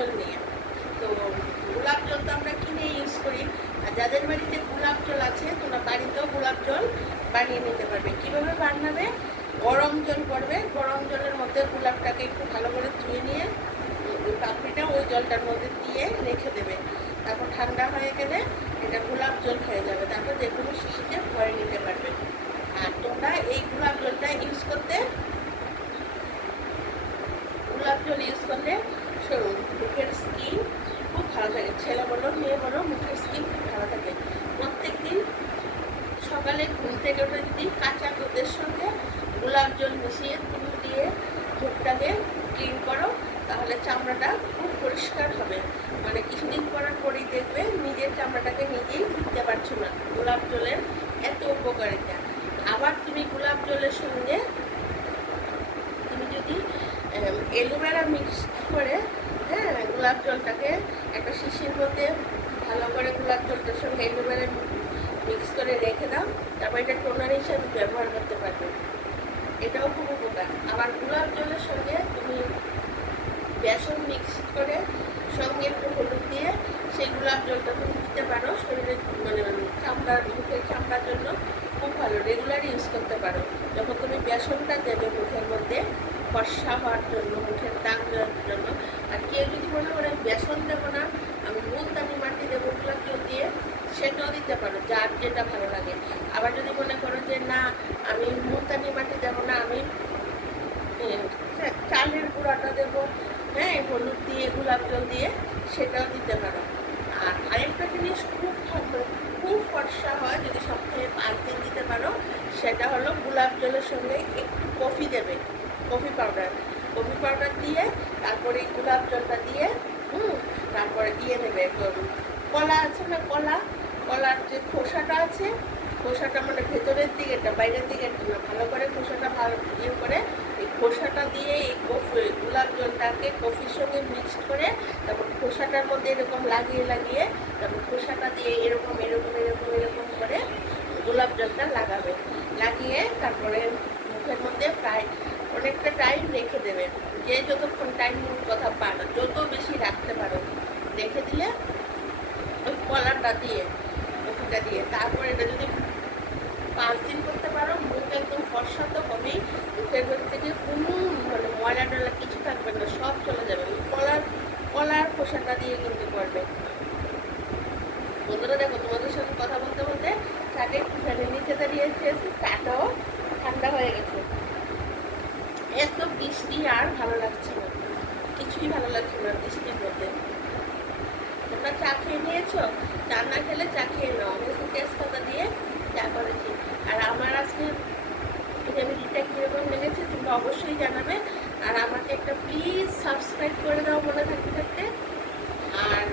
জল নিয়ে। তো গোলাপ জল তো আমরা কিনে ইউজ করি, আর যাদের বাড়িতে গোলাপ জল আছে তোমরা বাড়িতেও গোলাপ জল বানিয়ে নিতে পারবে। কীভাবে বানাবে? গরম জল করবে, গরম জলের মধ্যে গোলাপটাকে একটু ভালো করে ধুয়ে নিয়ে পাপড়িটা ওই জলটার মধ্যে দিয়ে রেখে দেবে। তারপর ঠান্ডা হয়ে গেলে এটা গোলাপ জল হয়ে যাবে। তারপর যে কোনো শিশিতে ভরে নিতে পারবে। আর তোমরা এই গোলাপ জলটা ইউজ করতে, গোলাপ জল ইউজ করলে মুখের স্কিন খুব ভালো থাকে। ছেলে বলো মেয়ে বলো, মুখের স্কিন খুব ভালো থাকে। প্রত্যেক দিন সকালে ঘুম থেকে উঠে যদি কাঁচা দুধের সঙ্গে গোলাপ জল মিশিয়ে তুমি দিয়ে মুখটাকে ক্লিন করো, তাহলে চামড়াটা খুব পরিষ্কার হবে। মানে কিছুদিন করার পরেই দেখবে নিজের চামড়াটাকে নিজেই ধুতে পারছো না। গোলাপ জলের এত উপকারিতা। আবার তুমি গোলাপ জলের সঙ্গে তুমি যদি অ্যালোভেরা মিক্স করে, হ্যাঁ, গোলাপ জলটাকে একটা শিশির মধ্যে ভালো করে গোলাপ জলটার সঙ্গে অ্যালোভেরা মিক্স করে রেখে দাও, তারপর এটা টোনার হিসাবে ব্যবহার করতে পারবে। এটাও খুব উপকার। আবার গোলাপ জলের সঙ্গে তুমি বেসন মিক্স করে সঙ্গে একটু হলুদ দিয়ে সেই গোলাপ জলটা তুমি দিতে পারো। শরীরে মানে চামড়ার, মুখের চামড়ার জন্য খুব ভালো, রেগুলার ইউজ করতে পারো। যখন তুমি বেসনটা দেবে মুখের মধ্যে ফর্সা হওয়ার জন্য, মুখের দাগ দেওয়ার জন্য। আর কেউ যদি মনে করে বেসন দেবো না, আমি মুলতানি মাটি দেবো গোলাপ জল দিয়ে, সেটাও দিতে পারো, যার যেটা ভালো লাগে। আবার যদি মনে করো যে না আমি মুলতানি মাটি দেবো না, আমি চালের গুঁড়াটা দেবো, হ্যাঁ, হলুদ দিয়ে গোলাপ জল দিয়ে, সেটাও দিতে পারো। আর আরেকটা জিনিস খুব ফর্সা হয় যদি সপ্তাহে 5 দিন দিতে পারো, সেটা হলো গোলাপ জলের সঙ্গে একটু কফি দেবে, কফি পাউডার দিয়ে তারপরে এই গোলাপ জলটা দিয়ে তারপরে দিয়ে নেবে কলা আছে না, কলার যে খোসাটা আছে, খোসাটা মানে ভেতরের দিকেটা, বাইরের দিকেটা না, ভালো করে খোসাটা ভালো ইয়ে করে এই খোসাটা দিয়ে এই গোলাপ জলটাকে কফির সঙ্গে মিক্সড করে তারপর খোসাটার মধ্যে এরকম লাগিয়ে তারপর খোসাটা দিয়ে এরকম করে গোলাপ জলটা লাগাবে। লাগিয়ে তারপরে মুখের মধ্যে প্রায় অনেকটা টাইম রেখে দেবে। যে যতক্ষণ টাইম কথা পারো, যত বেশি রাখতে পারো রেখে দিলে ওই কলারটা দিয়ে, কফিটা দিয়ে, তারপর এটা যদি 5 দিন করতে পারো, মুখ একদম ফর্সা তো হবেই। মুখের ভেতর থেকে কোনো মানে ময়লা টয়লা কিছু থাকবে না, সব চলে যাবে। কলার খোসাটা দিয়ে কিন্তু করবে। বন্ধুরা দেখো, তোমাদের সাথে কথা বলতে বলতে চাটে একটু ফ্যানের নিচে দাঁড়িয়ে খেয়েছি, চাটাও ঠান্ডা হয়ে গেছে। এত বৃষ্টি আর ভালো লাগছে না, কিছুই ভালো লাগছে না বৃষ্টির মধ্যে। তোমরা চা খেয়ে নিয়েছো? চা না খেলে চা খেয়ে নাও। আমি তেজপাতা দিয়ে চা করেছি। আর আমার আজকে ফ্যামিলিটা কীরকম লেগেছে তোমরা অবশ্যই জানাবে। আর আমাকে একটা প্লিজ সাবস্ক্রাইব করে দাও মনে থাকতে। আর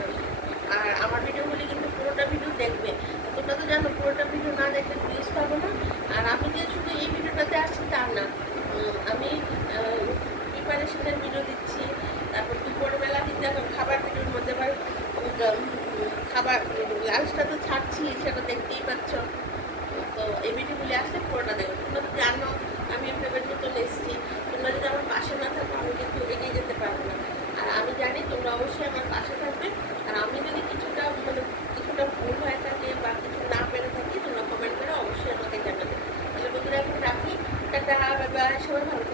আর আমার ভিডিওগুলি কিন্তু পুরোটা ভিডিও দেখবে। তোমরা তো জানো পুরোটা ভিডিও না দেখলে ভিউজ পাবো না। আর আমি যে শুধু এই ভিডিওটাতে আসছি তা না, আমি প্রিপারেশনের ভিডিও দিচ্ছি, তারপর দুপুরবেলা কিন্তু এখন খাবার ভিডিওর মধ্যে আবার খাবার লাঞ্চটা তো ছাড়ছি, সেটা দেখতেই পাচ্ছ। তো এই ভিডিওগুলি আসলে পুরোটা দেবো। তোমরা তো জানো আমি একটা বের চলে এসেছি। তোমরা যদি আমার পাশে না থাকো আমি কিন্তু এগিয়ে যেতে পারবো না। আর আমি জানি তোমরা অবশ্যই আমার পাশে থাকবে। আর আমি যদি কিছুটা ভুল হয়ে থাকে বা কিছু না পেরে থাকি, তোমরা কমেন্ট করে অবশ্যই আমাকে জানাবে। তাহলে বন্ধুরা এখন রাখি, টাটা, বাই বাই, সবাই ভালো।